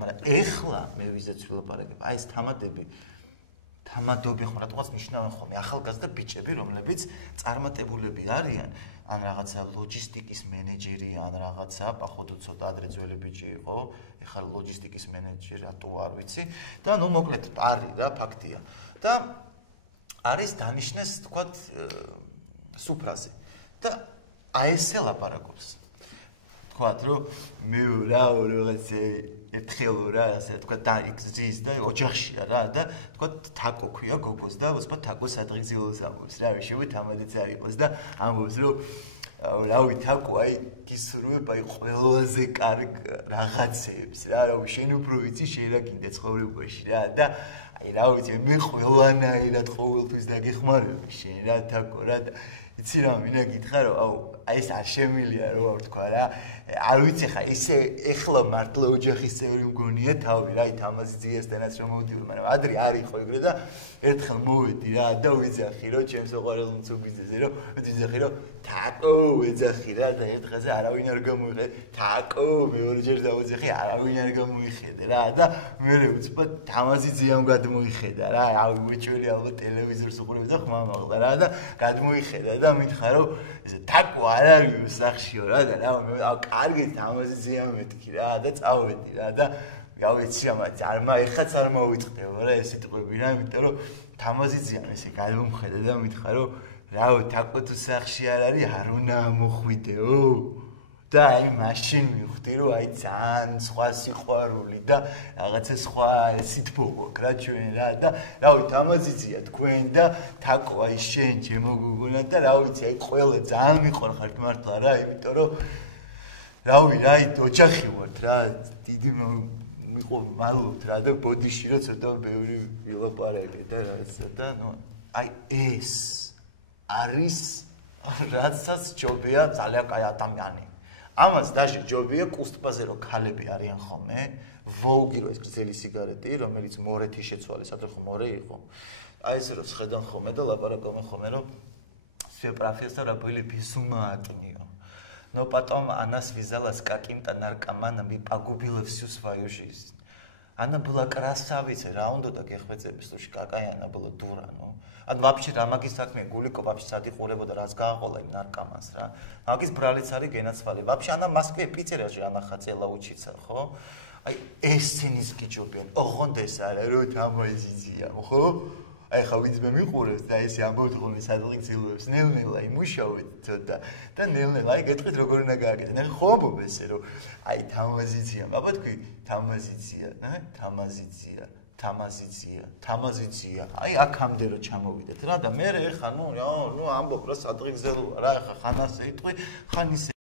მაგრამ ეხლა მე ვიზეც ვილაპარაკებ, აი ეს თამადობი ხომ რატომაც ნიშნავენ ხოლმე ახალგაზრდა ბიჭები, რომლებიც წარმატებულები არიან, ან რაღაცა ლოჯისტიკის მენეჯერი, ან რაღაცა, походу ცოტა ადრე ძველი ბიჭი იყო, ეხლა ლოჯისტიკის მენეჯერი, რატო არ ვიცი და ნუ მოკლედ არი რა, ფაქტია. და არის დანიშნეს, თქვათ, სუფრაზე. და აი ესე ლაპარაკობს. თქვათ, რომ მე რაღაც ერთხელ რა, ასე თქვა და იგზის და ოჯახშია რა და თქვა თაკო ქვია გოგოს და უცბად თაკო სადღეგრძელოს ამბობს რა, შევით ამადიც არ იყოს და ამბობს რომ რავი თაკო აი გისურვებ აი ყველაზე კარგ რაღაცებს რა, რავი შენ უფრო ვიცი შენ რა გინდა ცხოვრებაში რა და აი რა ვიცი მე ყველანაირად ყოველთვის დაგეხმარები შენ რა თაკო რა და იცი რა მინდა გითხრა რომ აუ აი ეს არ შემილია რა ვთქვა რა არ ვიცი ხა ისე ეხლა მართლა ოჯახის წევრი მგონია თავი რა ითამაზი ძიასთანაც რომ მოვდივარ მაგრამ ადრე არ იყო ეგრე და ერთხელ მოვედი რა და ვიძახი რომ ჩემს ოყარელ მწუგიძეზე რომ ვიძახი რომ თაკო ვიძახი რა და ერთხელზე არავინ არ გამოიხედე თაკო მეორეჯერ დავიძახი არავინ არ გამოიხედე რა და მე უცბად თამაზი ძიამ გადმოიხედა რა ავი უჩველი ალბათ ტელევიზორს უყურებდა ხმა მაღლა რა და გადმოიხედა და მითხა რომ ესე თაკო არ არის სახშიო რა და რა მე კარგი თამაზი ძიამ მეთქი რა და წავედი რა და რა ვიცი ამა ეხაც არ მოვიწყდება რა ეს სიტყვები რა იმიტომ რომ თამაზი ძიამ ესე გადმომხედა და მითხა რომ რა თაკო თუ სახში არ არის არ უნდა მოხვიდეო და აი მაშინ მივხვდი რომ აი ძალიან სხვა სიყვარული და რაღაცა სხვა სითბო გვაქვს რა ჩვენ რა და რავი თამაზიცია თქვენ და თაკო აი შენ ჩემო გოგონა და რა ვიცი აი ყველა ძალიან მიყვარხართ მართლა რა იმიტომ რომ რავი რა ოჯახი ვართ რა დიდი მიყო მალობთ რა და ბოდიში რა ცოტა ბევრი ვილაპარაკე და რაღაცა და ნუ აი ეს არის რაცაც ჯობია ძალიან კაი ადამიანი ამას დაჟე ჯობია კუსტბაზე რომ ქალები არიან ხოლმე ვოუგი რო ეს გრძელი სიგარეტი რომელიც მორეთი შეცვალე სადღაც მორე იყო აი ეს რომ შედან ხოლმე და ლაპარაკობენ ხოლმე რომ все профессора были безумные но потом она связалась с каким-то наркоманом и погубила всю свою жизнь она была красавицей раундо так ехвецების случае какая она была дура ну ან вообще რა მაგის საქმე გულიკო вообще სად იყურებოდა რაც გააყოლა იმ ნარკომანს რა მაგის ბრალიც არის გენაცვალე вообще она в Москве питерში она хотела учиться ხო აი ესენის გიჯობიან ოღონდეს არა რომ თამაზიცია ხო აი ხა ვინც მე მიყურებს და ესე ამბობთ ხოლმე სადღეგრძელოებს ნელ-ნელა იმუშავეთ ცოტა და ნელ-ნელა აი გეტყვით როგორ უნდა გააკეთო ნახე ხო ამბობ ესე რომ აი თამაზიცია აბა თქვი თამაზიცია თამაზიცია აი აქამდე რომ ჩამოვიდეთ რა და მე ხა ნუ ამბობ რა სადღეგრძელოა რა ხა ხან ასე იტყვი ხან ისე